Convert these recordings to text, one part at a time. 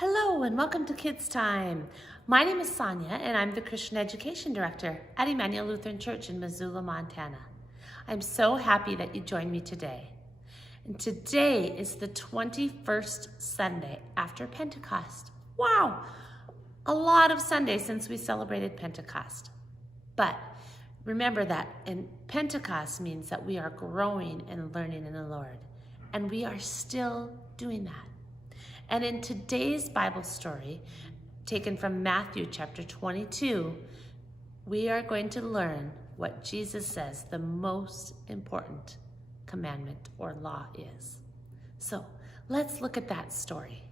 Hello and welcome to Kids Time. My name is Sonja and I'm the Christian Education Director at Emmanuel Lutheran Church in Missoula, Montana. I'm so happy that you joined me today. And today is the 21st Sunday after Pentecost. Wow, a lot of Sundays since we celebrated Pentecost. But remember that Pentecost means that we are growing and learning in the Lord. And we are still doing that. And in today's Bible story, taken from Matthew chapter 22, we are going to learn what Jesus says the most important commandment or law is. So let's look at that story.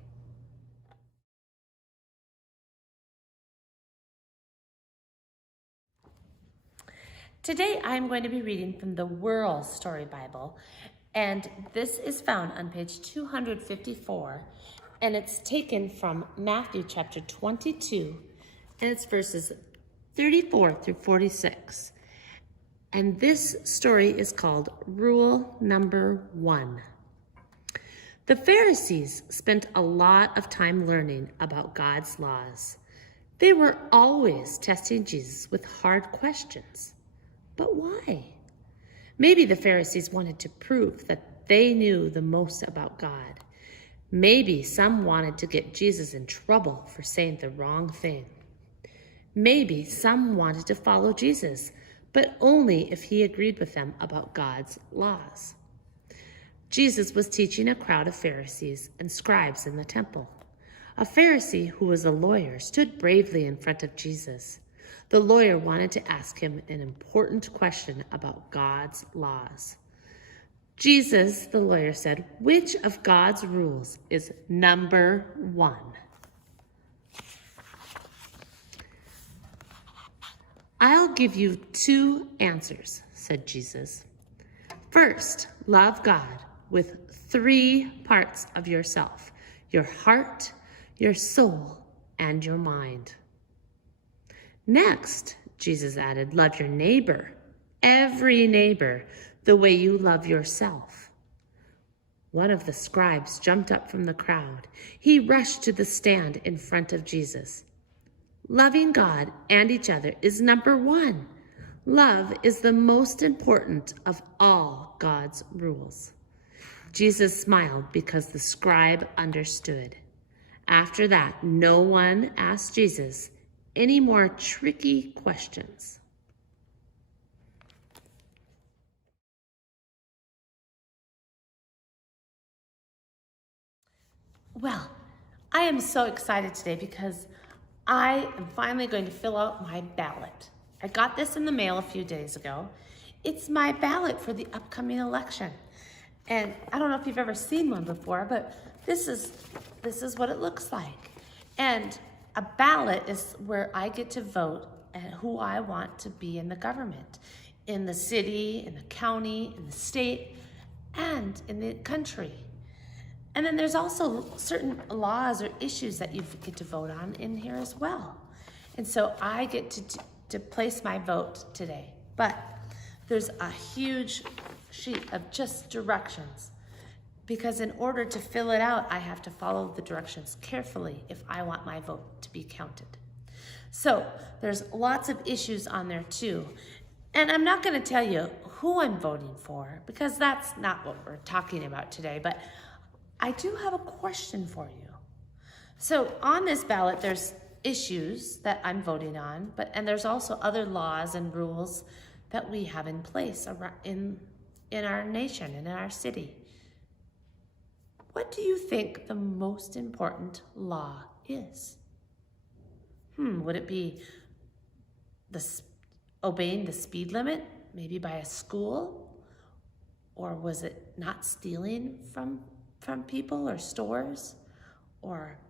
Today I'm going to be reading from the World Story Bible, and this is found on page 254. And it's taken from Matthew chapter 22, and it's verses 34 through 46. And this story is called Rule Number 1. The Pharisees spent a lot of time learning about God's laws. They were always testing Jesus with hard questions. But why? Maybe the Pharisees wanted to prove that they knew the most about God. Maybe some wanted to get Jesus in trouble for saying the wrong thing. Maybe some wanted to follow Jesus, but only if he agreed with them about God's laws. Jesus was teaching a crowd of Pharisees and scribes in the temple. A Pharisee who was a lawyer stood bravely in front of Jesus. The lawyer wanted to ask him an important question about God's laws. Jesus, the lawyer, said, "Which of God's rules is number 1? "I'll give you 2 answers, said Jesus. "First, love God with 3 parts of yourself: your heart, your soul, and your mind. Next," Jesus added, "love your neighbor, every neighbor, the way you love yourself." One of the scribes jumped up from the crowd. He rushed to the stand in front of Jesus. "Loving God and each other is number 1. Love is the most important of all God's rules." Jesus smiled because the scribe understood. After that, no one asked Jesus any more tricky questions. Well, I am so excited today because I am finally going to fill out my ballot. I got this in the mail a few days ago. It's my ballot for the upcoming election. And I don't know if you've ever seen one before, but this is what it looks like. And a ballot is where I get to vote and who I want to be in the government, in the city, in the county, in the state, and in the country. And then there's also certain laws or issues that you get to vote on in here as well. And so I get to place my vote today. But there's a huge sheet of just directions, because in order to fill it out, I have to follow the directions carefully if I want my vote to be counted. So there's lots of issues on there too. And I'm not going to tell you who I'm voting for, because that's not what we're talking about today. But I do have a question for you. So on this ballot, there's issues that I'm voting on, and there's also other laws and rules that we have in place in our nation and in our city. What do you think the most important law is? Would it be obeying the speed limit, maybe by a school? Or was it not stealing from people or stores, or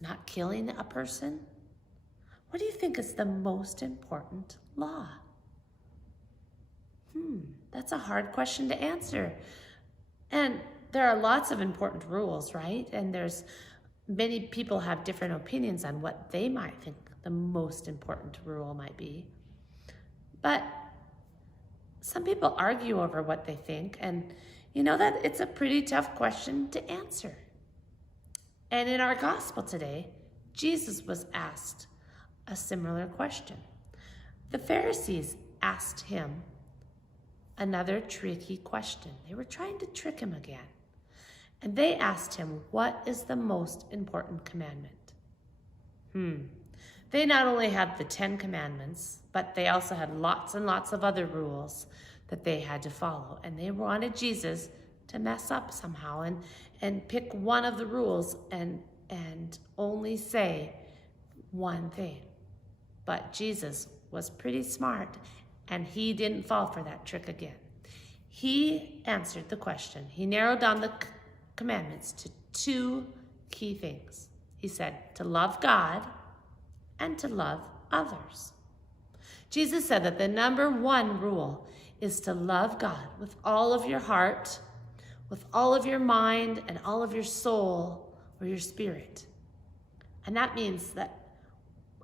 not killing a person? What do you think is the most important law? That's a hard question to answer. And there are lots of important rules, right? And many people have different opinions on what they might think the most important rule might be. But some people argue over what they think, and you know that it's a pretty tough question to answer. And in our gospel today, Jesus was asked a similar question. The Pharisees asked him another tricky question. They were trying to trick him again. And they asked him, what is the most important commandment? They not only had the 10 commandments, but they also had lots and lots of other rules that they had to follow. And they wanted Jesus to mess up somehow and pick one of the rules and only say one thing. But Jesus was pretty smart, and he didn't fall for that trick again. He answered the question. He narrowed down the commandments to 2 key things. He said to love God and to love others. Jesus said that the number 1 rule is to love God with all of your heart, with all of your mind, and all of your soul or your spirit. And that means that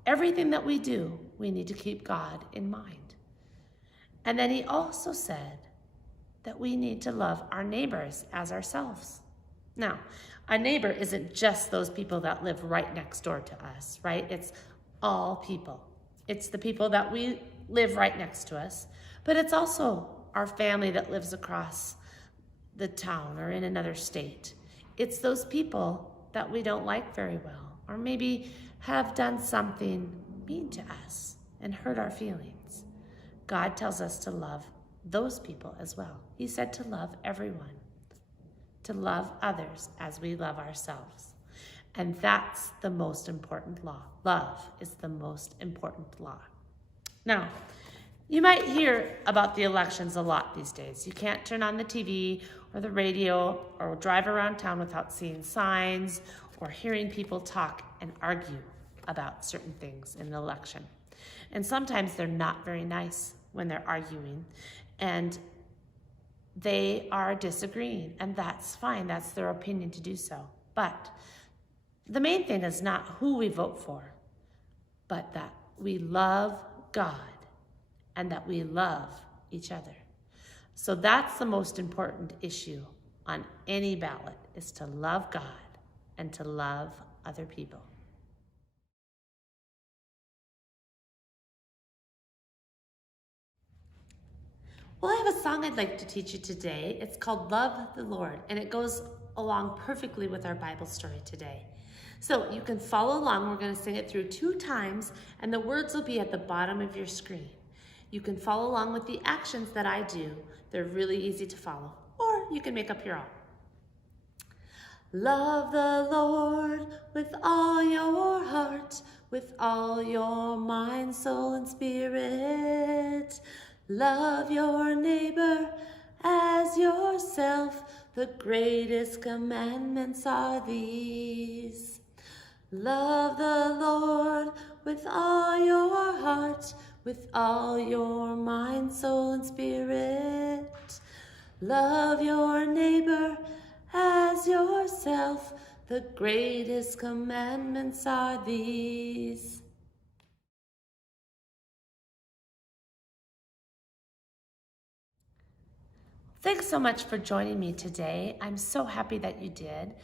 everything that we do, we need to keep God in mind. And then he also said that we need to love our neighbors as ourselves. Now, a neighbor isn't just those people that live right next door to us, right? It's all people. It's the people that we live right next to us, but it's also our family that lives across the town or in another state. It's those people that we don't like very well, or maybe have done something mean to us and hurt our feelings. God tells us to love those people as well. He said to love everyone, to love others as we love ourselves. And that's the most important law. Love is the most important law. Now, you might hear about the elections a lot these days. You can't turn on the TV or the radio or drive around town without seeing signs or hearing people talk and argue about certain things in the election. And sometimes they're not very nice when they're arguing, and they are disagreeing, and that's fine. That's their opinion to do so. But the main thing is not who we vote for, but that we love God and that we love each other. So that's the most important issue on any ballot, is to love God and to love other people. Well, I have a song I'd like to teach you today. It's called Love the Lord, and it goes along perfectly with our Bible story today. So you can follow along. We're going to sing it through 2 times, and the words will be at the bottom of your screen. You can follow along with the actions that I do. They're really easy to follow, or you can make up your own. Love the Lord with all your heart, with all your mind, soul, and spirit. Love your neighbor as yourself. The greatest commandments are these. Love the Lord with all your heart, with all your mind, soul, and spirit. Love your neighbor as yourself. The greatest commandments are these. Thanks so much for joining me today. I'm so happy that you did.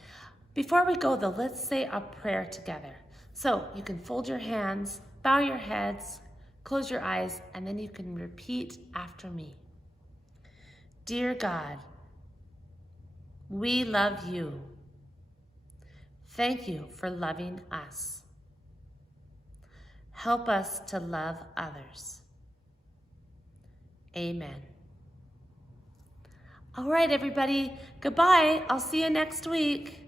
Before we go though, let's say a prayer together. So you can fold your hands, bow your heads, close your eyes, and then you can repeat after me. Dear God, we love you. Thank you for loving us. Help us to love others. Amen. All right, everybody. Goodbye. I'll see you next week.